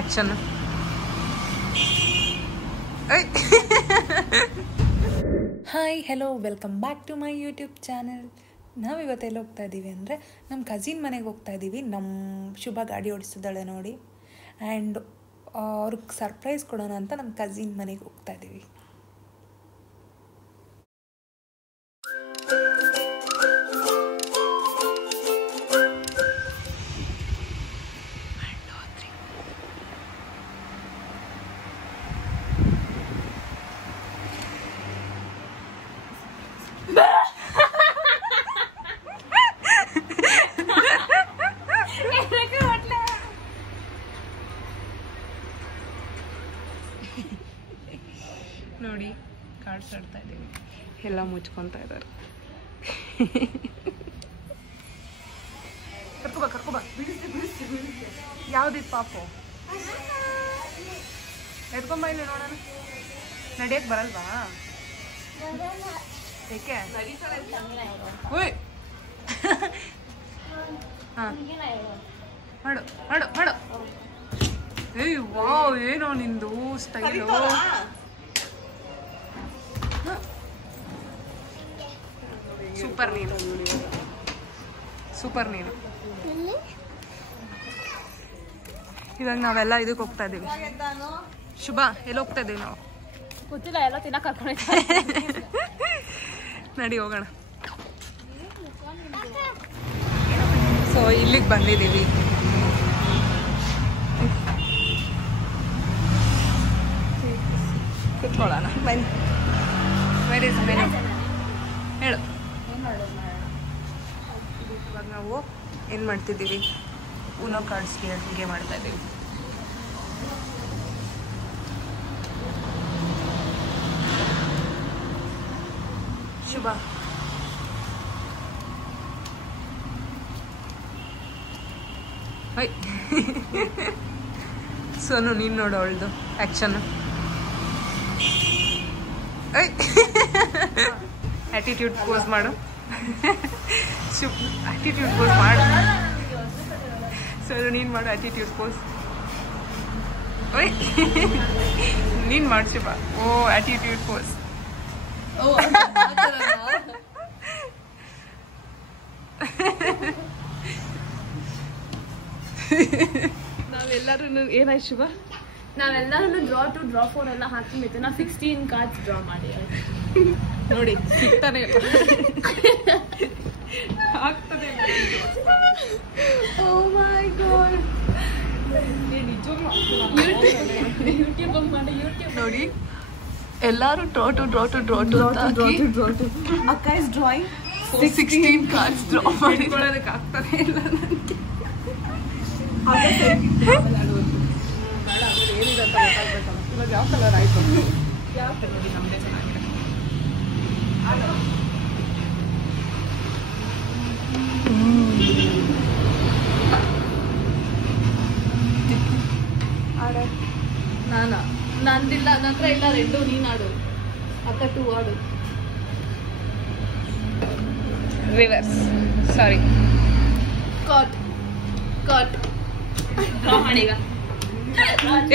Action. Hi hello welcome back to my YouTube channel. ನಾವಿವತ್ತೆಲ್ಲ ಹೋಗ್ತಾ ಇದ್ದೀವಿ ಅಂದರೆ ನಮ್ಮ ಕಸಿನ್ ಮನೆಗೆ ಹೋಗ್ತಾ ಇದ್ದೀವಿ. ನಮ್ಮ ಶುಭ ಗಾಡಿ ಓಡಿಸ್ತಿದ್ದಾಳೆ ನೋಡಿ, ಆ್ಯಂಡ್ ಅವ್ರಿಗೆ ಸರ್ಪ್ರೈಸ್ ಕೊಡೋಣ ಅಂತ ನಮ್ಮ ಕಸಿನ್ ಮನೆಗೆ ಹೋಗ್ತಾ ಇದ್ದೀವಿ. ನೋಡಿ ಕಾರ್ಡ್ಸ್ ಆಡ್ತಾ ಇದ್ದೀವಿ, ಎಲ್ಲ ಮುಚ್ಕೊತಾ ಇದ್ದಾರೆ. ಕರ್ಕೊಬ ಯಾವ್ದಿತ್ತು ಪಾಪು? ಎತ್ಕೊಂಬ ಇಲ್ಲಿ ನೋಡೋಣ. ನಡಿಯಕ್ಕೆ ಬರಲ್ವಾ? ಏಕೆ? ಓಯ್ ಹಾಂ ಮಾಡು ಮಾಡು ಮಾಡು. ಏಯ್ ವಾವ್, ಏನೋ ನಿಂದು ಸ್ಟೈಲು. ಸೂಪರ್ ನೀನು, ಸೂಪರ್ ನೀನು. ಇವಾಗ ನಾವೆಲ್ಲ ಇದಕ್ಕೆ ಹೋಗ್ತಾ ಇದ್ದೀವಿ. ಶುಭ, ಎಲ್ಲಿ ಹೋಗ್ತಾ ಇದ್ದೀವಿ ನಾವು? ಗೊತ್ತಿಲ್ಲ, ಎಲ್ಲ ತಿನ್ನಕ್ಕೆ ಕರ್ಕೊಂಡು ನಡಿ ಹೋಗೋಣ. ಸೊ ಇಲ್ಲಿಗೆ ಬಂದಿದ್ದೀವಿ. ಕುತ್ಕೊಳ್ಳೋಣ ಬನ್ನಿ. ಹೇಳು. ಇವಾಗ ನಾವು ಏನು ಮಾಡ್ತಿದ್ದೀವಿ? ಉನೋ ಕಾರ್ಡ್ಸ್ಗೆ ಹೀಗೆ ಮಾಡ್ತಾ ಇದ್ದೀವಿ. ಶುಭ, ಹೊಯ್. ಸೋನು, ನೀನು ನೋಡು ಅವಳದು ಆ್ಯಕ್ಷನ್. ಆಟಿಟ್ಯೂಡ್ ಪೋಸ್ ಮಾಡು. ಆಟಿಟ್ಯೂಡ್ ಪೋಸ್ ಮಾಡು. ಸರ್ ನೀನು ಮಾಡು ಆಟಿಟ್ಯೂಡ್ ಪೋಸ್. ಓಯ್ ನೀನು ಮಾಡು ಶುಭ. ಓ ಆಟಿಟ್ಯೂಡ್ ಪೋಸ್. ನಾವೆಲ್ಲರೂ ಏನಾಯ್ತು ಶುಭ? ನಾವೆಲ್ಲರೂ ಡ್ರಾ ಟು ಡ್ರಾ 4 ಎಲ್ಲ ಹಾಕಿತ್ತು. ನಾವು 16 ಕಾರ್ಡ್ಸ್ ಡ್ರಾ ಮಾಡಿ ನೋಡಿ ಸಿಗ್ತಾನೆ ಆಗ್ತದೆ. ಓ ಮೈ ಗಾಡ್, ಯೂಟ್ಯೂಬ್ ಮಾಡಿ ಯೂಟ್ಯೂಬ್ ನೋಡಿ ಎಲ್ಲರೂ ಡ್ರಾ ಟು ಅಕ್ಕ ಇಸ್ ಡ್ರಾಯಿಂಗ್ 16 ಕಾರ್ಡ್ಸ್ ಡ್ರಾ ಮಾಡಿಕೊಳ್ಳೋದಕ್ಕೆ ಆಗ್ತಾನೆ ಇಲ್ಲ ನನಗೆ. ಇವಾಗ ಯಾವ ಕಲರ್ ಆಯ್ತು? ಯಾವ ಕಲರ್ ನೋಡಿ, ನಮ್ಮದೇ ಚೆನ್ನಾಗಿದೆ. ನಂದಿಲ್ಲ, ನನ್ನ ಹತ್ರ ಇಲ್ಲ ರೆಡ್ಡು. ನೀನು ಆಡು ಅಕ್ಕ. 2 ಆಡು. Reverse, sorry. ಕಟ್ ಕಟ್ ಮಾಡೀಗ.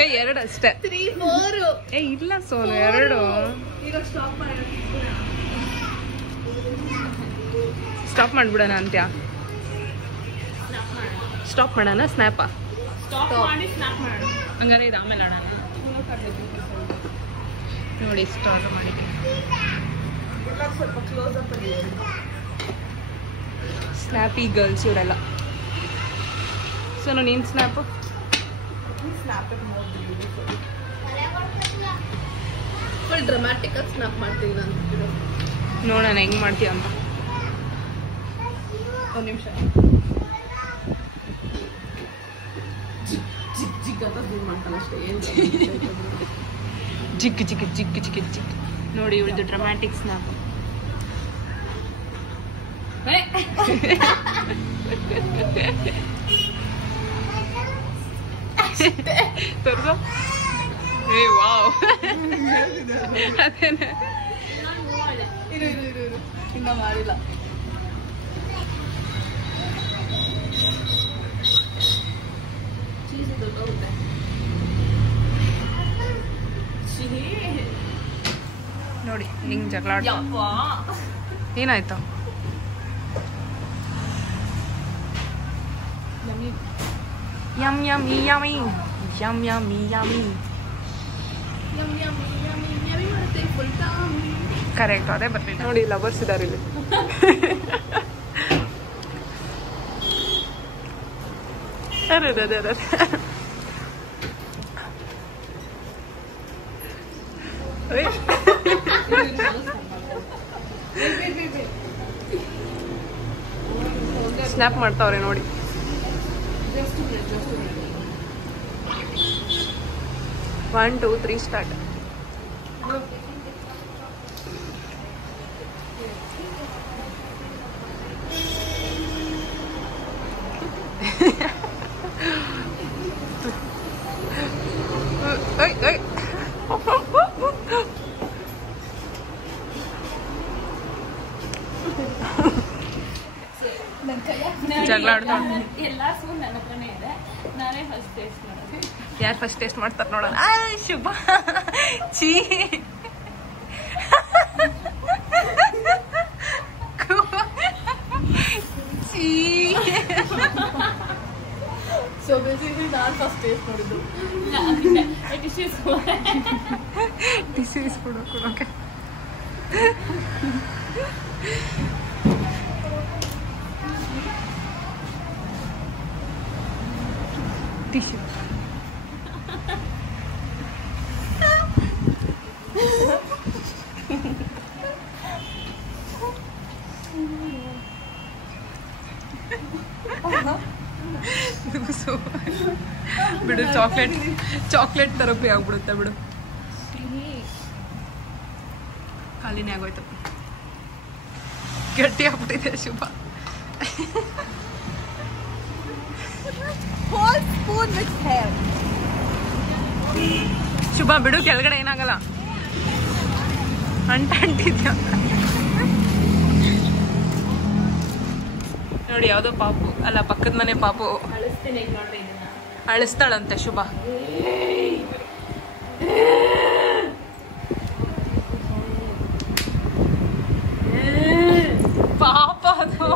ಏ ಎರಡು ಅಷ್ಟೇ. 3 4 ಏ ಇಲ್ಲ ಸೋನು, ಎರಡು. ಈಗ ಸ್ಟಾಪ್ ಮಾಡಿ. ಸ್ಟಾಪ್ ಮಾಡ್ಬಿಡೋಣ ಅಂತ್ಯ. ಸ್ಟಾಪ್ ಮಾಡೋಣ. ಸ್ನ್ಯಾಪಾ? ಸ್ಟಾಪ್ ಮಾಡಿ ಸ್ನ್ಯಾಪ್ ಮಾಡೋಣ. ಹಂಗಾರೆ ಇದು ಆಮೇಲೆ ಆಡೋಣ. ನೋಡಿ ಇಷ್ಟು ಆರ್ಡರ್ ಮಾಡಿ. ಸ್ವಲ್ಪ ಕ್ಲೋಸ್ ಅಪ್ ಅಲ್ಲಿ ಸ್ನ್ಯಾಪಿ ಗರ್ಲ್ಸ್ ಇವರೆಲ್ಲ. ಸೋನು ನೀನು ಸ್ನ್ಯಾಪು? ಫುಲ್ ಡ್ರಾಮ್ಯಾಟಿಕ್ ಆಗಿ ಸ್ನ್ಯಾಪ್ ಮಾಡ್ತೀನಿ ನಾನು. ನೋಡೋಣ ಹೆಂಗೆ ಮಾಡ್ತೀಯ ಅಂತ. ಒಂದು ನಿಮಿಷ. ಜಿಗ್ ಜಿಗ್ ಅಂತ ಝೂಮ್ ಮಾಡ್ತಾನೆ ಅಷ್ಟೇ. ಏನು ಜಿಗ್ ಜಿಗ್ ಜಿಗ್ ಜಿಗ್ ಜಿಗ್. ನೋಡಿ ಇವಳಿದು ಡ್ರಾಮ್ಯಾಟಿಕ್ ಸ್ನ್ಯಾಪ್. ತೋರ್ಸು. ಏ ವಾವ್, ಅದೇನೆ. ಇರು ಇನ್ನ ಮಾಡಿಲ್ಲ. ಹಿಂಗೆ ಜಗಳ ಯಪ್ಪ ಏನಾಯ್ತು? M M yummy M M yummy correct, ಅದೇ ಬರ್ತೀನಿ ನೋಡಿ. ಲವರ್ಸ್ ಇದಾರೆ ಇಲ್ಲಿ. ಅರೆ ಅರೆ ಅರೆ ಸ್ನ್ಯಾಪ್ ಮಾಡ್ತಾವ್ರೆ ನೋಡಿ. One two three start. ಜಗಳ ಆಡ್ತಾಳೆ. ಎಲ್ಲ ಸ್ಪೂನ್ ನನ್ನ ಹತ್ರನೇ ಇದೆ, ನಾನೇ ಫಸ್ಟ್ ಟೇಸ್ಟ್ ಮಾಡೋದು. ಯಾರು ಫಸ್ಟ್ ಟೇಸ್ಟ್ ಮಾಡ್ತಾರೆ ನೋಡೋಣ. ಶುಭ ಚೀ ಚೀ. ಸೊ ಬೇಸಿಕಲಿ ನಾನು ಫಸ್ಟ್ ಟೇಸ್ಟ್ ಮಾಡಿದ್ದು. ಟಿಶ್ಯೂಸ್ ಕೊಡೋಕೆ ಟಿಶ್ಯೂ. ಬಿಡು, ಚಾಕ್ಲೇಟ್ ಥರಪಿ ಆಗ್ಬಿಡುತ್ತೆ ಬಿಡು. ಖಾಲಿನೇ ಆಗೋಯ್ತು, ಗಟ್ಟಿ ಆಗ್ಬಿಟ್ಟಿದೆ ಶುಭ. ಶುಭ ಬಿಡು, ಕೆಳಗಡೆ ಏನಾಗಲ್ಲ. ಅಂಟಿದ್ಯಾ ನೋಡಿ. ಯಾವ್ದೋ ಪಾಪು ಅಲ್ಲ, ಪಕ್ಕದ ಮನೆ ಪಾಪು ಅಳಿಸ್ತಾಳಂತೆ ಶುಭ. ಪಾಪ ಅದು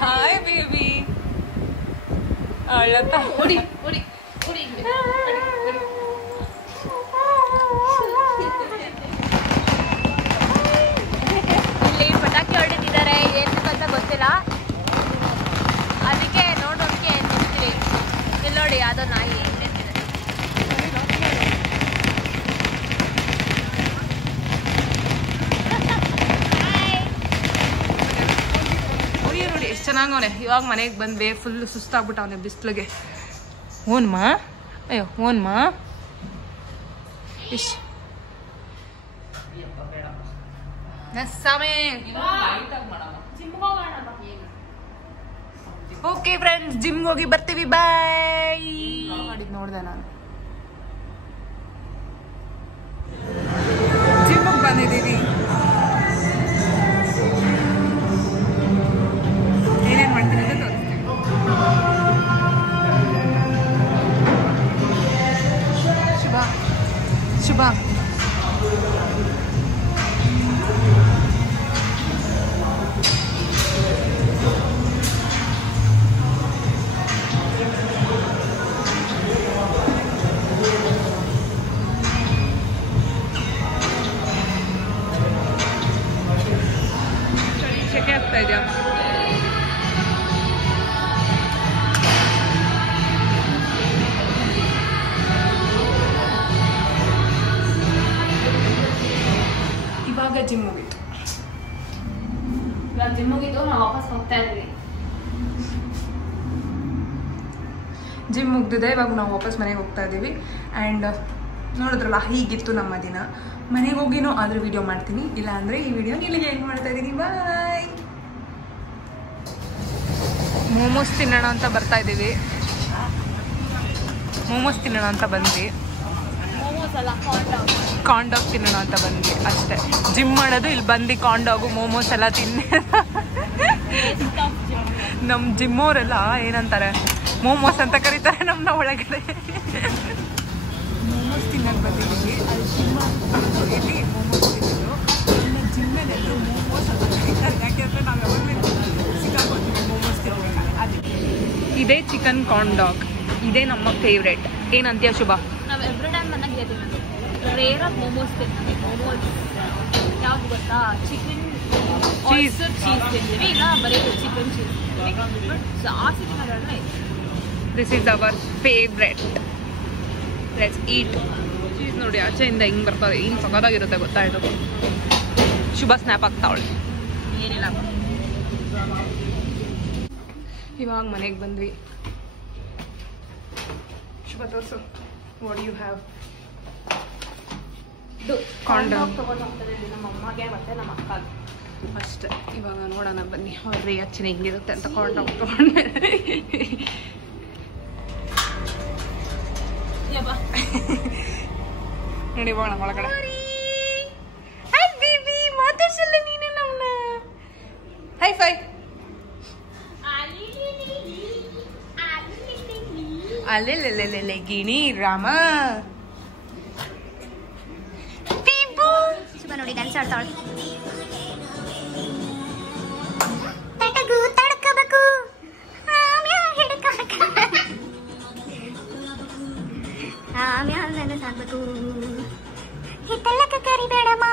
ಹಾಯ್ ಬೇಬಿ ಅಳತಾ. ಇಲ್ಲಿ ಪಟಾಕಿ ಹೊಡಿತಿದ್ದಾರೆ, ಏನು ಅಂತ ಗೊತ್ತಿಲ್ಲ, ಅದಕ್ಕೆ ನೋಡೋದಕ್ಕೆ ನಿಲ್ತೀವಿ. ಇಲ್ಲಿ ನೋಡಿ, ಯಾವುದೋ ನಾಯಿ ನಿಂತಿದೆ. ನೋಡಿ ಎಷ್ಟು ಚೆನ್ನಾಗವನೆ. ಇವಾಗ ಮನೆಗೆ ಬಂದ್ವಿ, ಫುಲ್ ಸುಸ್ತಾಗ್ಬಿಟ್ಟವನೆ ಬಿಸ್ಲಿಗೆ. ಓನ್ಮಾ, ಅಯ್ಯೋ ಓನ್ಮಾ. ಇಶ್ ಓಕೆ ಫ್ರೆಂಡ್ಸ್, ಜಿಮ್ಗೆ ಹೋಗಿ ಬರ್ತೀವಿ. ಬಾಯ್. ನೋಡ್ದೆ ನಾನು ಜಿಮ್ಗೆ ಬಂದಿದ್ದೀವಿ. ಏನೇನು ಮಾಡ್ತೀನಿ ಅಂತ ತೋರಿಸ್ತೀನಿ. ಶುಭ ಶೆಕೆ ಆಗ್ತಾ ಇದೆಯಾ? ಇವಾಗ ಜಿಮ್ ಮುಗೀತು. ನಾವು ವಾಪಸ್ ಹೋಗ್ತಾ ಇದ್ದೀವಿ. ಜಿಮ್ ಮುಗ್ದಿದೆ, ಇವಾಗ ನಾವು ವಾಪಸ್ ಮನೆಗೆ ಹೋಗ್ತಾ ಇದ್ದೀವಿ. ಆ್ಯಂಡ್ ನೋಡಿದ್ರಲ್ಲ, ಹೀಗಿತ್ತು ನಮ್ಮ ದಿನ. ಮನೆಗೆ ಹೋಗಿನೂ ಆದರೂ ವಿಡಿಯೋ ಮಾಡ್ತೀನಿ, ಇಲ್ಲ ಅಂದರೆ ಈ ವಿಡಿಯೋ ಇಲ್ಲಿಗೆ ಎಂಡ್ ಮಾಡ್ತಾ ಇದ್ದೀನಿ. ಬಾಯ್. ಮೋಮೋಸ್ ತಿನ್ನೋಣ ಅಂತ ಬರ್ತಾ ಇದ್ದೀವಿ. ಮೋಮೋಸ್ ತಿನ್ನೋಣ ಅಂತ ಬಂದ್ವಿ. ಕಾರ್ನ್ ಡಾಗ್ ತಿನ್ನೋಣ ಅಂತ ಬಂದ್ವಿ ಅಷ್ಟೇ. ಜಿಮ್ ಮಾಡೋದು ಇಲ್ಲಿ ಬಂದು ಕಾರ್ನ್ ಡಾಗು ಮೋಮೋಸ್ ಎಲ್ಲ ತಿನ್ನಿ ನಮ್ಮ ಜಿಮ್ಮವರೆಲ್ಲ ಏನಂತಾರೆ, ಮೋಮೋಸ್ ಅಂತ ಕರೀತಾರೆ ನಮ್ಮನ್ನ ಒಳಗಡೆ. ಮೋಮೋಸ್ ತಿನ್ನೋಕೆ ಬಂದಿದ್ದೀವಿ. ಅಲ್ಲಿ ಜಿಮ್ಮಲ್ಲಿ ಮೋಮೋಸ್ ತಿನ್ನೋದು, ಇನ್ನು ಜಿಮ್ಮೇಲೆಲ್ಲರೂ ಮೋಮೋಸ್ ಅಂತ ಕರೀತಾರೆ. ಯಾಕೆಂದರೆ ನಾವು ಯಾವಾಗಲೂ ಸಿಕ್ಕಾಕೊಳ್ತೀವಿ ಮೋಮೋಸ್ ತಿನ್ನಬೇಕಾದ್ರೆ. ಅದಕ್ಕೆ ಇದೇ ಚಿಕನ್ ಕಾರ್ನ್ ಡಾಗ್, ಇದೇ ನಮ್ಮ ಫೇವ್ರೆಟ್. ಏನಂತೀಯ ಶುಭ? ನಾವು ಎವ್ರಿ ಟೈಮ್ ಮನೆಗೆ ಗೆದ್ದೀವಿ. ರೇರಾಗಿ ಮೋಮೋಸ್ ತಿಂತೀವಿ. ಮೋಮೋಸ್ ಯಾವ್ದು ಗೊತ್ತಾ? ಚಿಕನ್ ಚೀಸ್ ತಿಂತೀವಿ, ಇಲ್ಲ ಬರೀ ಚಿಕನ್ ಚೀಸ್ ತಿಂತೀವಿ. ಬಟ್ ಜಾಸ್ತಿ ತಿನ್ನೋದಾದ್ರೆ this is our favourite. Let's eat. Cheese ನೋಡಿ ಆಚೆಯಿಂದ ಹಿಂಗೆ ಬರ್ತದೆ, ಹಿಂಗೆ ಸಖತ್ತಾಗಿರುತ್ತೆ ಗೊತ್ತಾಯ್ತು. ಶುಭ ಸ್ನ್ಯಾಪ್ ಆಗ್ತಾವಳೆ. ಏನಿಲ್ಲ, ಇವಾಗ ಮನೆಗೆ ಬಂದ್ವಿ. ಶುಭ ತೋರಿಸು, what you have? Corn dog ತಗೊಂಡು ಹೋಗ್ತಾರೆ ನಮ್ಮ ಅಮ್ಮಗೆ ಮತ್ತೆ ನಮ್ಮ ಅಕ್ಕಗೆ ಅಷ್ಟೇ. ಇವಾಗ ನೋಡೋಣ ಬನ್ನಿ ಅವ್ರ ರಿಯಾಕ್ಷನ್ ಹೆಂಗಿರುತ್ತೆ ಅಂತ. ಕಾರ್ನ್ ಡಾಗ್ ತಗೊಂಡೆ ನೋಡಿ ಹೋಗೋಣ ಒಳಗಡೆ. ಹಾಯ್ ಬೇಬಿ, ಮಾತಾಡ್ಸಲ್ಲ ನೀನು ನಮ್ಮನ್ನ. High five. ಅಲ್ಲೆಲ್ಲೆಲ್ಲೆಲ್ಲೆ ಗಿಣಿ ರಾಮ. ಶುಭ ನೋಡಿ ಡ್ಯಾನ್ಸ್ ಆಡ್ತಾವಳೆ. ತಡಕಬೇಕು ಹಿಡ್ಕಬೇಕು ಆಮ್ಯಾಲ ಸಾಕ್ಬೇಕು ಹಿತ್ತಲಕ್ಕ ಕರಿಬೇಡಮ್ಮ